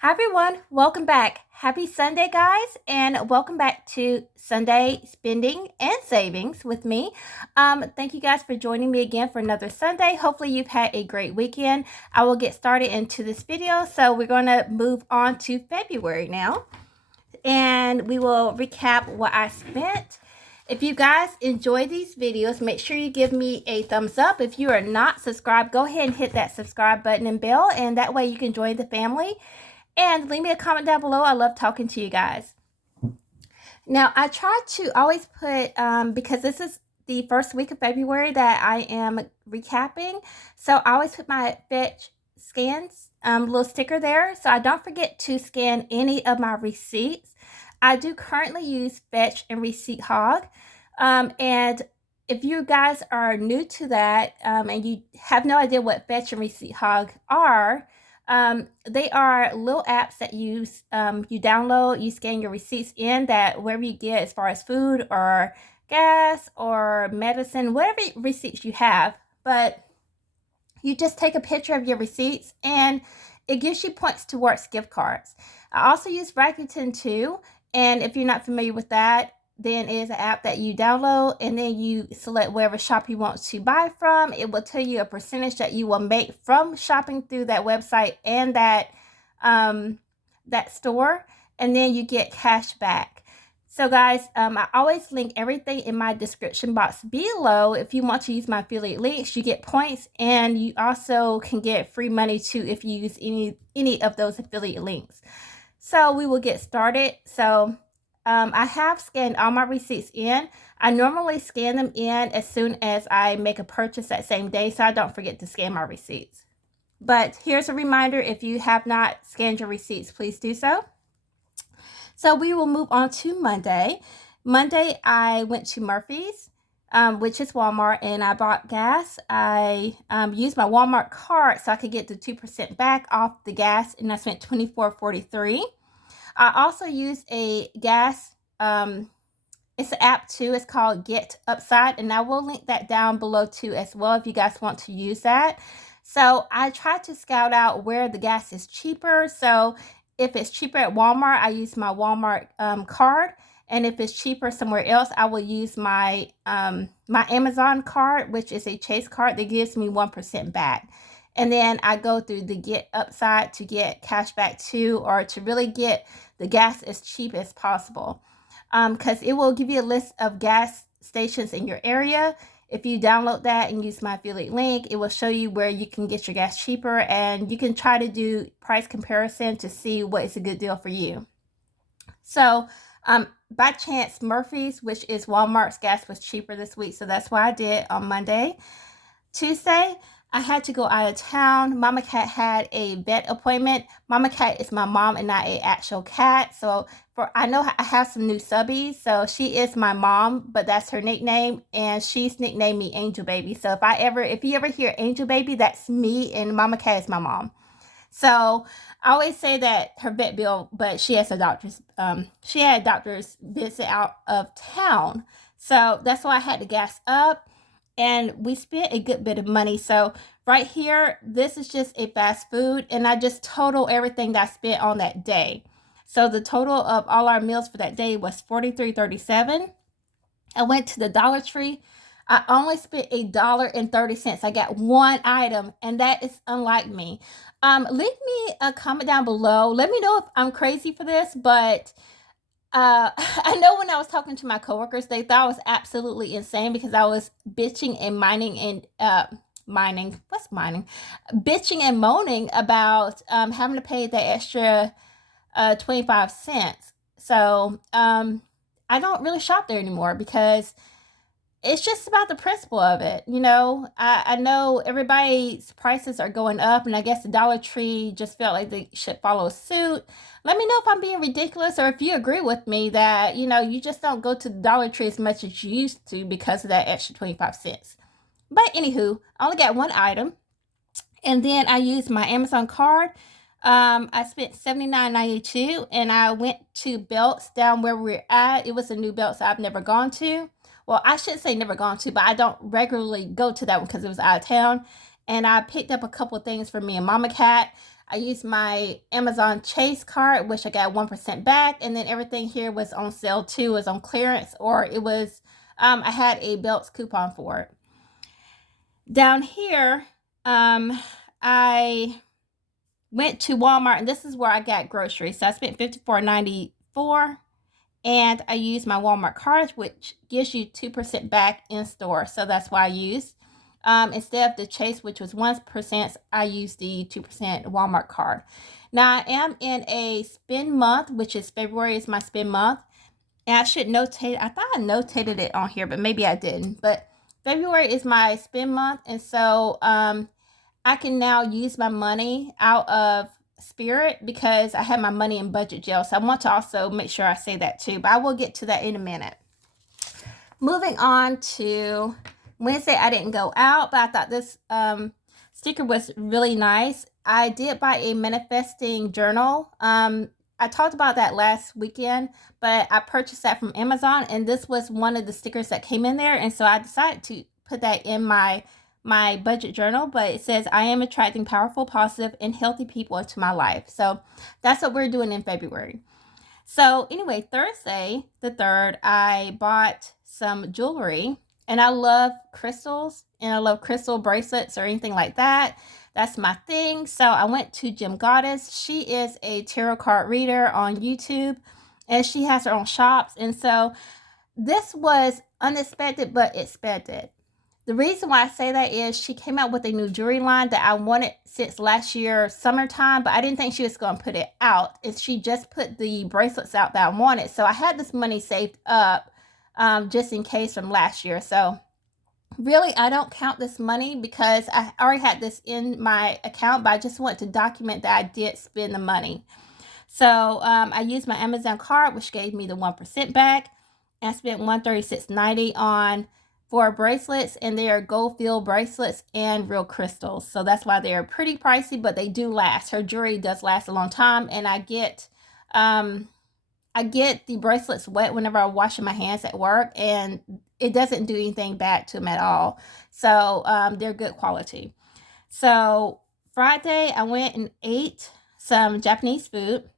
Hi everyone, welcome back. Happy Sunday, guys, and welcome back to Sunday Spending and Savings with me. Thank you guys for joining me again for another Sunday. Hopefully, you've had a great weekend. I will get started into this video. So, we're going to move on to February now, and we will recap what I spent. If you guys enjoy these videos, make sure you give me a thumbs up. If you are not subscribed, go ahead and hit that subscribe button and bell, and that way you can join the family. And leave me a comment down below. I love talking to you guys. Now, I try to always put, because this is the first week of February that I am recapping, so I always put my Fetch scans little sticker there, so I don't forget to scan any of my receipts. I do currently use Fetch and Receipt Hog, and if you guys are new to that and you have no idea what Fetch and Receipt Hog are, they are little apps that you download, you scan your receipts in that wherever you get as far as food or gas or medicine, whatever receipts you have, but you just take a picture of your receipts and it gives you points towards gift cards. I also use Rakuten too, and if you're not familiar with that, then it is an app that you download and then you select whatever shop you want to buy from. It will tell you a percentage that you will make from shopping through that website and that store, and then you get cash back. So guys, I always link everything in my description box below. If you want to use my affiliate links, you get points, and you also can get free money too if you use any of those affiliate links. So we will get started. So I have scanned all my receipts in. I normally scan them in as soon as I make a purchase that same day, so I don't forget to scan my receipts. But here's a reminder, if you have not scanned your receipts, please do so. So we will move on to Monday. Monday, I went to Murphy's, which is Walmart, and I bought gas. I used my Walmart card so I could get the 2% back off the gas, and I spent $24.43. I also used a gas, it's an app too. It's called Get Upside, and I will link that down below too as well if you guys want to use that. So I try to scout out where the gas is cheaper. So if it's cheaper at Walmart, I use my Walmart card. And if it's cheaper somewhere else, I will use my my Amazon card, which is a Chase card that gives me 1% back. And then I go through the Get Upside to get cash back too, or to really get the gas as cheap as possible. Because it will give you a list of gas stations in your area. If you download that and use my affiliate link, it will show you where you can get your gas cheaper, and you can try to do price comparison to see what is a good deal for you. So by chance, Murphy's, which is Walmart's gas, was cheaper this week, so that's what I did on Monday. Tuesday, I had to go out of town. Mama Cat had a vet appointment. Mama Cat is my mom and not an actual cat. So I know I have some new subbies. So she is my mom, but that's her nickname, and she's nicknamed me Angel Baby. So if you ever hear Angel Baby, that's me, and Mama Cat is my mom. So I always say that her vet bill, but she has a doctor's. She had a doctor's visit out of town, so that's why I had to gas up. And we spent a good bit of money. So right here, this is just a fast food, and I just total everything that I spent on that day. So the total of all our meals for that day was $43.37. I went to the Dollar Tree. I only spent $1.30. I got one item, and that is unlike me. Leave me a comment down below. Let me know if I'm crazy for this, but I know when I was talking to my coworkers, they thought I was absolutely insane because I was bitching and bitching and moaning about having to pay the extra 25 cents. So I don't really shop there anymore because it's just about the principle of it. I know everybody's prices are going up, and I guess the Dollar Tree just felt like they should follow suit. Let me know if I'm being ridiculous, or if you agree with me that, you just don't go to the Dollar Tree as much as you used to because of that extra 25 cents. But anywho, I only got one item, and then I used my Amazon card. I spent $79.92, and I went to Belts down where we're at. It was a new Belts I've never gone to. Well, I shouldn't say never gone to, but I don't regularly go to that one because it was out of town. And I picked up a couple of things for me and Mama Cat. I used my Amazon Chase card, which I got 1% back, and then everything here was on sale too. It was on clearance, or it was, I had a Belts coupon for it. Down here, I went to Walmart, and this is where I got groceries. So I spent $54.94, and I used my Walmart card, which gives you 2% back in store. So that's why I used. Instead of the Chase, which was 1%, I used the 2% Walmart card. Now, I am in a spend month, which is February is my spend month. And I should notate, I thought I notated it on here, but maybe I didn't. But February is my spend month. And so I can now use my money out of Spirit because I have my money in budget jail. So I want to also make sure I say that too. But I will get to that in a minute. Moving on to Wednesday, I didn't go out, but I thought this sticker was really nice. I did buy a manifesting journal. I talked about that last weekend, but I purchased that from Amazon, and this was one of the stickers that came in there, and so I decided to put that in my budget journal. But it says, I am attracting powerful, positive, and healthy people into my life. So that's what we're doing in February. So anyway, Thursday the 3rd, I bought some jewelry, and I love crystals, and I love crystal bracelets or anything like that. That's my thing. So I went to Gem Goddess. She is a tarot card reader on YouTube, and she has her own shops. And so this was unexpected but expected. The reason why I say that is she came out with a new jewelry line that I wanted since last year summertime, but I didn't think she was going to put it out. And she just put the bracelets out that I wanted. So I had this money saved up just in case from last year. So really, I don't count this money because I already had this in my account, but I just want to document that I did spend the money. So I used my Amazon card, which gave me the 1% back. And I spent $136.90 on 4 bracelets, and they are gold filled bracelets and real crystals. So that's why they are pretty pricey, but they do last. Her jewelry does last a long time, and I get the bracelets wet whenever I'm washing my hands at work, and it doesn't do anything bad to them at all. So they're good quality. So Friday, I went and ate some Japanese food.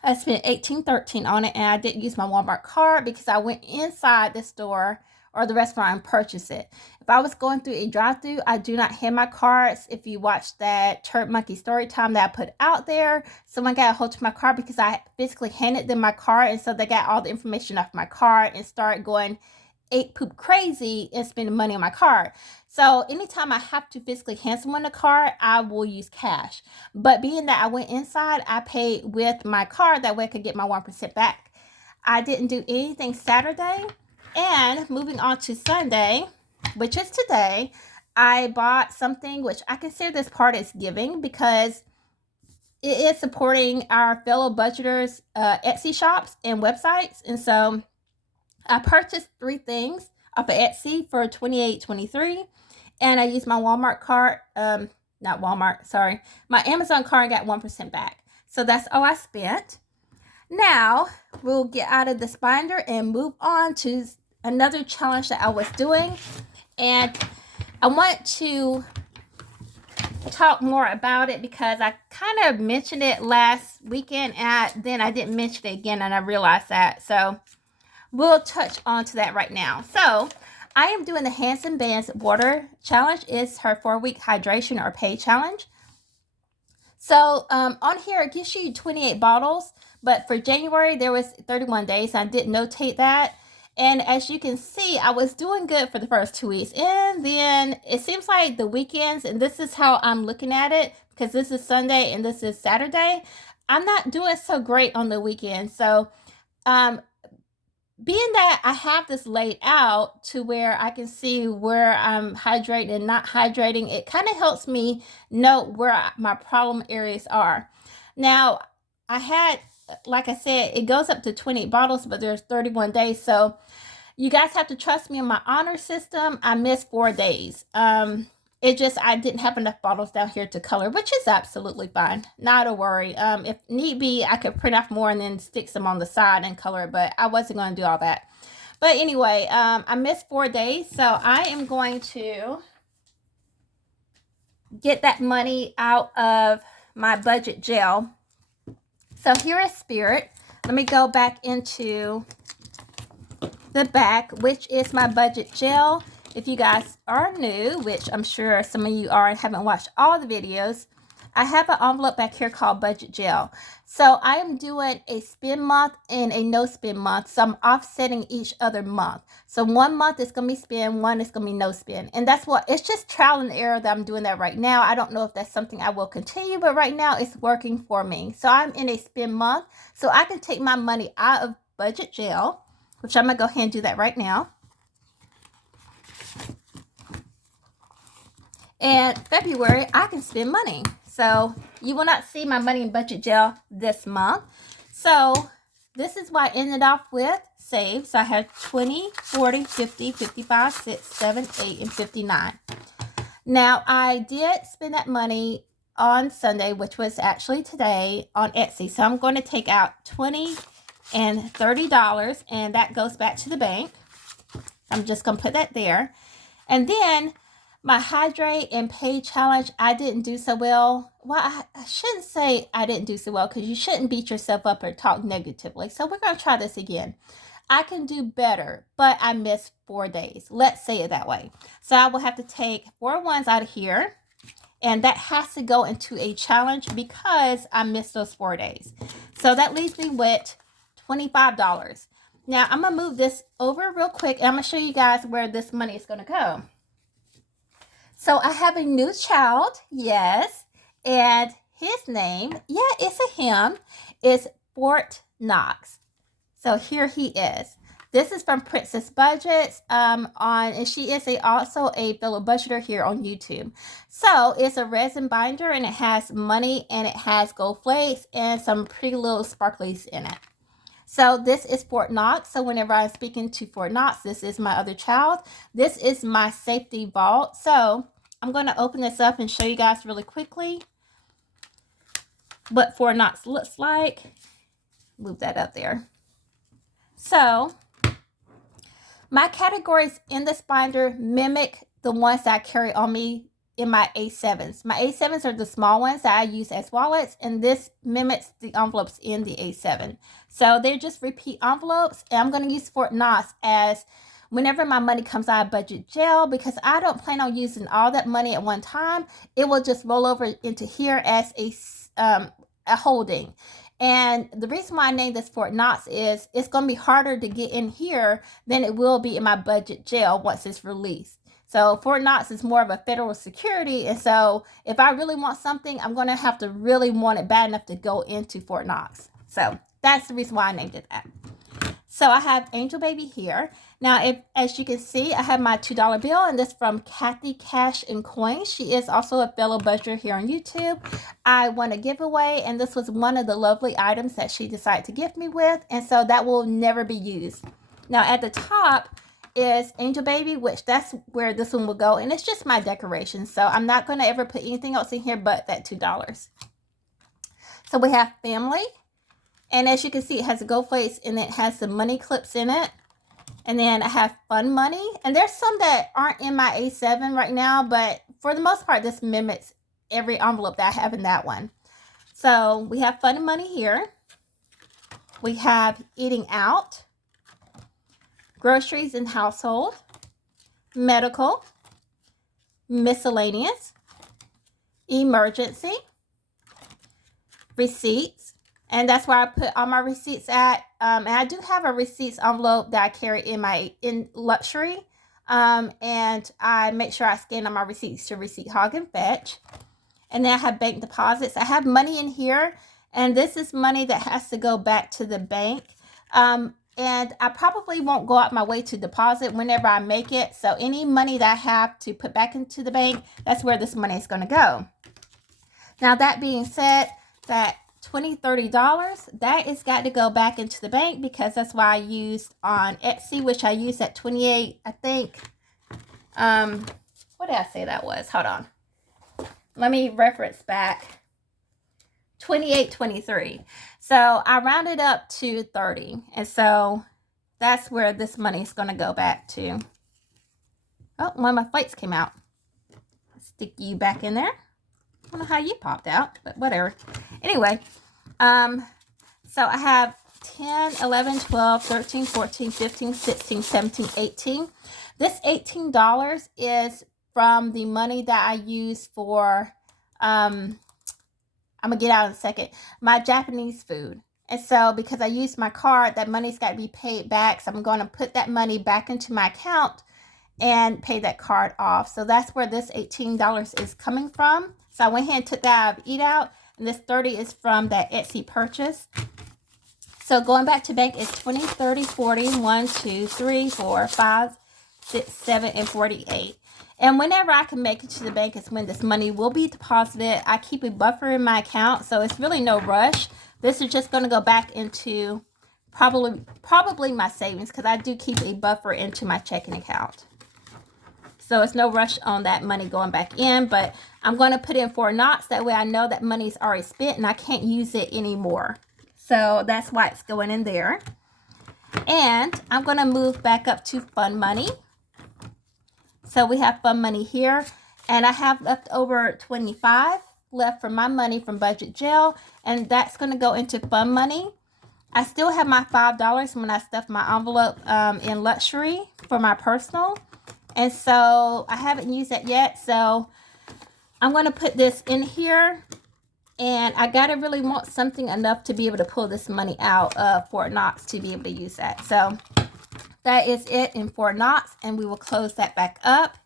I spent $18.13 on it, and I didn't use my Walmart card because I went inside the store or the restaurant and purchase it. If I was going through a drive-thru, I do not have my cards. If you watch that Chirp Monkey story time that I put out there, someone got a hold of my card because I physically handed them my card, and so they got all the information off my card and started going ape poop crazy and spending money on my card. So anytime I have to physically hand someone a card, I will use cash. But being that I went inside, I paid with my card. That way I could get my 1% back. I didn't do anything Saturday. And moving on to Sunday, which is today, I bought something which I consider this part as giving because it is supporting our fellow budgeters' Etsy shops and websites. And so I purchased 3 things off of Etsy for $28.23, and I used my Walmart card, not Walmart, sorry, my Amazon card, and got 1% back. So that's all I spent. Now, we'll get out of this binder and move on to another challenge that I was doing. And I want to talk more about it because I kind of mentioned it last weekend, and then I didn't mention it again, and I realized that. So we'll touch on to that right now. So I am doing the Hanson Band's water challenge. It's her 4-week hydration or pay challenge. So on here, it gives you 28 bottles, but for January, there was 31 days. I did notate that. And as you can see, I was doing good for the first 2 weeks. And then it seems like the weekends, and this is how I'm looking at it, because this is Sunday and this is Saturday, I'm not doing so great on the weekends. So being that I have this laid out to where I can see where I'm hydrating and not hydrating, it kind of helps me know where my problem areas are. Now, I had, like I said, it goes up to 28 bottles, but there's 31 days. So you guys have to trust me on my honor system. I missed 4 days. I didn't have enough bottles down here to color, which is absolutely fine. Not a worry. If need be, I could print off more and then stick some on the side and color it, but I wasn't going to do all that. But anyway, I missed 4 days, so I am going to get that money out of my budget gel. So here is Spirit. Let me go back into the back, which is my budget gel. If you guys are new, which I'm sure some of you are and haven't watched all the videos, I have an envelope back here called budget gel. So I am doing a spend month and a no spend month. So I'm offsetting each other month. So 1 month is going to be spend, 1 is going to be no spend. And that's what, it's just trial and error that I'm doing that right now. I don't know if that's something I will continue, but right now it's working for me. So I'm in a spend month. So I can take my money out of budget gel, which I'm going to go ahead and do that right now. And February, I can spend money. So you will not see my money in budget gel this month. So this is what I ended off with save. So I had 20, 40, 50, 55, 6, 7, 8, and 59. Now I did spend that money on Sunday, which was actually today, on Etsy. So I'm going to take out $20 and $30, and that goes back to the bank. I'm just going to put that there. And then my Hydrate and Pay challenge, I didn't do so well. Well, I shouldn't say I didn't do so well, because you shouldn't beat yourself up or talk negatively. So we're going to try this again. I can do better, but I missed 4 days. Let's say it that way. So I will have to take 4 ones out of here, and that has to go into a challenge because I missed those 4 days. So that leaves me with $25. Now I'm going to move this over real quick, and I'm going to show you guys where this money is going to go. So I have a new child, yes, and his name, yeah, it's a him, is Fort Knox. So here he is. This is from Princess Budgets, and she is also a fellow budgeter here on YouTube. So it's a resin binder, and it has money, and it has gold flakes and some pretty little sparklies in it. So this is Fort Knox. So whenever I'm speaking to Fort Knox, this is my other child. This is my safety vault. So I'm going to open this up and show you guys really quickly what Fort Knox looks like. Move that up there. So my categories in this binder mimic the ones that I carry on me in my A7s. My A7s are the small ones that I use as wallets, and this mimics the envelopes in the A7. So they're just repeat envelopes, and I'm going to use Fort Knox as whenever my money comes out of budget gel, because I don't plan on using all that money at one time. It will just roll over into here as a holding. And the reason why I named this Fort Knox is it's going to be harder to get in here than it will be in my budget gel once it's released. So Fort Knox is more of a federal security, and so if I really want something, I'm going to have to really want it bad enough to go into Fort Knox. So that's the reason why I named it that. So I have Angel Baby here. Now, as you can see, I have my $2 bill, and this is from Kathy Cash and Coins. She is also a fellow budgeter here on YouTube. I won a giveaway, and this was one of the lovely items that she decided to gift me with, and so that will never be used. Now, at the top is Angel Baby, which that's where this one will go, and it's just my decoration. So I'm not going to ever put anything else in here but that $2. So we have Family, and as you can see, it has a gold flakes, and it has some money clips in it. And then I have Fun Money, and there's some that aren't in my A7 right now, but for the most part, this mimics every envelope that I have in that one. So we have Fun Money here. We have Eating Out, Groceries and Household, Medical, Miscellaneous, Emergency, Receipts, and that's where I put all my receipts at. And I do have a receipts envelope that I carry in Luxury, and I make sure I scan all my receipts to Receipt Hog and Fetch. And then I have bank deposits. I have money in here, and this is money that has to go back to the bank. And I probably won't go out my way to deposit whenever I make it. So any money that I have to put back into the bank, that's where this money is going to go. Now, that being said, that $20, $30, that has got to go back into the bank, because that's why I used on Etsy, which I used at 28, I think. What did I say that was? Hold on. Let me reference back. 28.23. So I rounded up to 30, and so that's where this money is going to go back to. Oh, one of my flakes came out. Stick you back in there. I don't know how you popped out, but whatever. Anyway, so I have 10, 11, 12, 13, 14, 15, 16, 17, 18. This $18 is from the money that I use for, I'm going to get out in a second, my Japanese food. And so because I used my card, that money's got to be paid back. So I'm going to put that money back into my account and pay that card off. So that's where this $18 is coming from. So I went ahead and took that out of Eat Out. And this 30 is from that Etsy purchase. So going back to bank is 20, 30, 40, 1, 2, 3, 4, 5, 6, 7, and 48. And whenever I can make it to the bank is when this money will be deposited. I keep a buffer in my account, so it's really no rush. This is just going to go back into probably my savings, because I do keep a buffer into my checking account. So it's no rush on that money going back in, but I'm going to put in for Knox. That way I know that money's already spent and I can't use it anymore. So that's why it's going in there. And I'm going to move back up to Fun Money. So we have Fun Money here. And I have left over 25 left for my money from Budget Gel. And that's going to go into Fun Money. I still have my $5 when I stuffed my envelope in Luxury for my personal. And so I haven't used that yet. So I'm going to put this in here. And I got to really want something enough to be able to pull this money out of Fort Knox to be able to use that. So that is it in Fort Knox. And we will close that back up.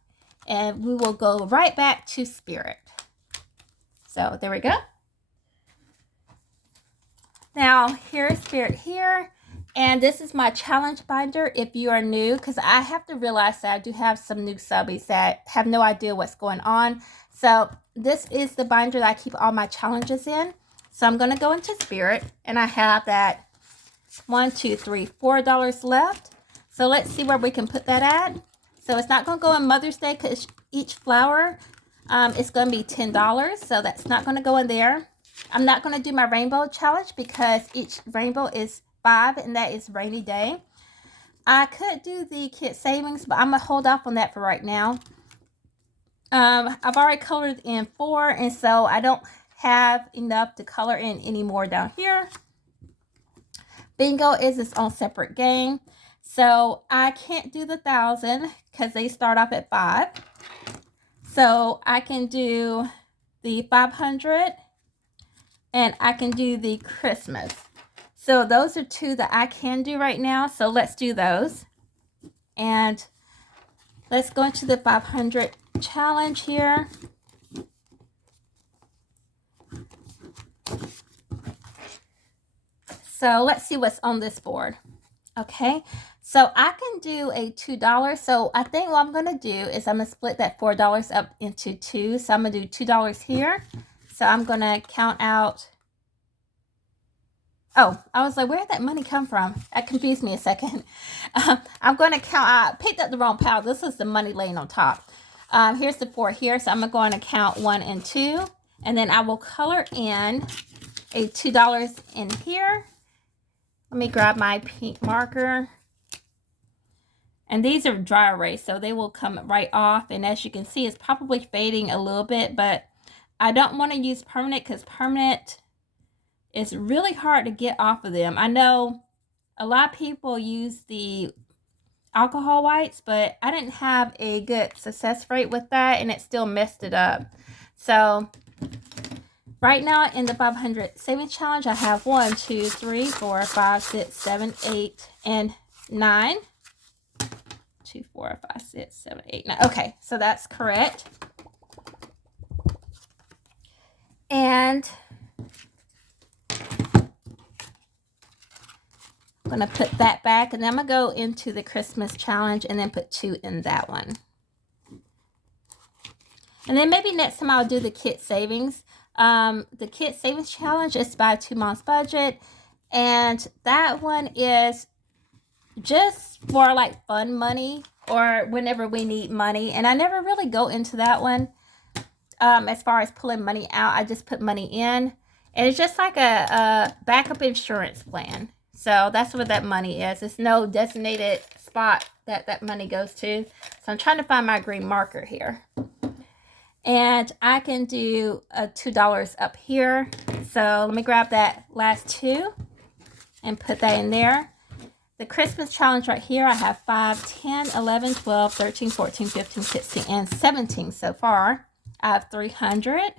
And we will go right back to Spirit. So there we go. Now here's Spirit here. And this is my challenge binder if you are new, because I have to realize that I do have some new subbies that have no idea what's going on. So this is the binder that I keep all my challenges in. So I'm going to go into Spirit, and I have that $4 left. So let's see where we can put that at. So it's not going to go on Mother's Day because each flower is going to be $10. So that's not going to go in there. I'm not going to do my rainbow challenge because each rainbow is 5, and that is Rainy Day. I could do the kit savings, but I'm going to hold off on that for right now. I've already colored in 4, and so I don't have enough to color in anymore down here. Bingo is its own separate game. So I can't do the 1,000 because they start off at 5. So I can do the 500, and I can do the Christmas. So those are 2 that I can do right now. So let's do those. And let's go into the 500 challenge here. So let's see what's on this board. Okay, so I can do a $2. So I think what I'm going to do is I'm going to split that $4 up into 2. So I'm going to do $2 here. So I'm going to count out. Oh, I was like, where did that money come from? That confused me a second. I'm going to count. I picked up the wrong pile. This is the money laying on top. Here's the 4 here. So I'm going to count 1 and 2. And then I will color in a $2 in here. Let me grab my pink marker. And these are dry erase, so they will come right off. And as you can see, it's probably fading a little bit. But I don't want to use permanent because permanent, it's really hard to get off of them. I know a lot of people use the alcohol whites, but I didn't have a good success rate with that, and it still messed it up. So right now in the 500 savings challenge, I have 1, 2, 3, 4, 5, 6, 7, 8, and 9. 2, 4, 5, 6, 7, 8, 9. Okay, so that's correct. And I'm going to put that back, and then I'm going to go into the Christmas challenge and then put 2 in that one. And then maybe next time I'll do the kit savings. The kit savings challenge is by 2 months budget, and that one is just for like fun money or whenever we need money. And I never really go into that one as far as pulling money out. I just put money in, and it's just like a backup insurance plan. So that's what that money is. It's no designated spot that that money goes to. So I'm trying to find my green marker here. And I can do $2 up here. So let me grab that last 2 and put that in there. The Christmas challenge right here, I have 5, 10, 11, 12, 13, 14, 15, 16, and 17 so far. I have 300.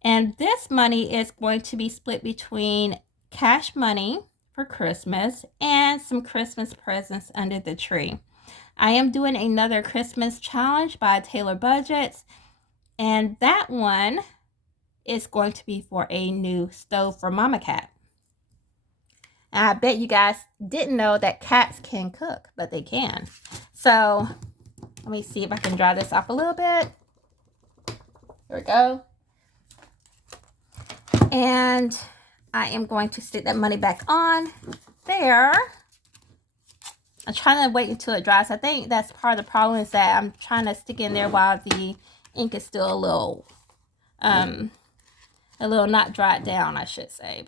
And this money is going to be split between cash money for Christmas and some Christmas presents under the tree. I am doing another Christmas challenge by Taylor Budgets, and that one is going to be for a new stove for Mama Cat. And I bet you guys didn't know that cats can cook, but they can. So let me see if I can dry this off a little bit. Here we go. And I am going to stick that money back on there. I'm trying to wait until it dries. I think that's part of the problem, is that I'm trying to stick in there while the ink is still a little not dried down, I should say.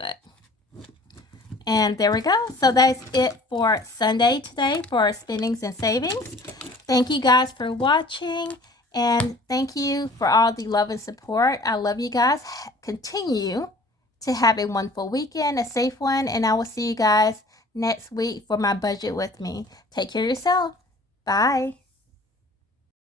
And there we go. So that's it for Sunday today for spendings and savings. Thank you guys for watching, and thank you for all the love and support. I love you guys. Continue to have a wonderful weekend, a safe one, and I will see you guys next week for my budget with me. Take care of yourself. Bye.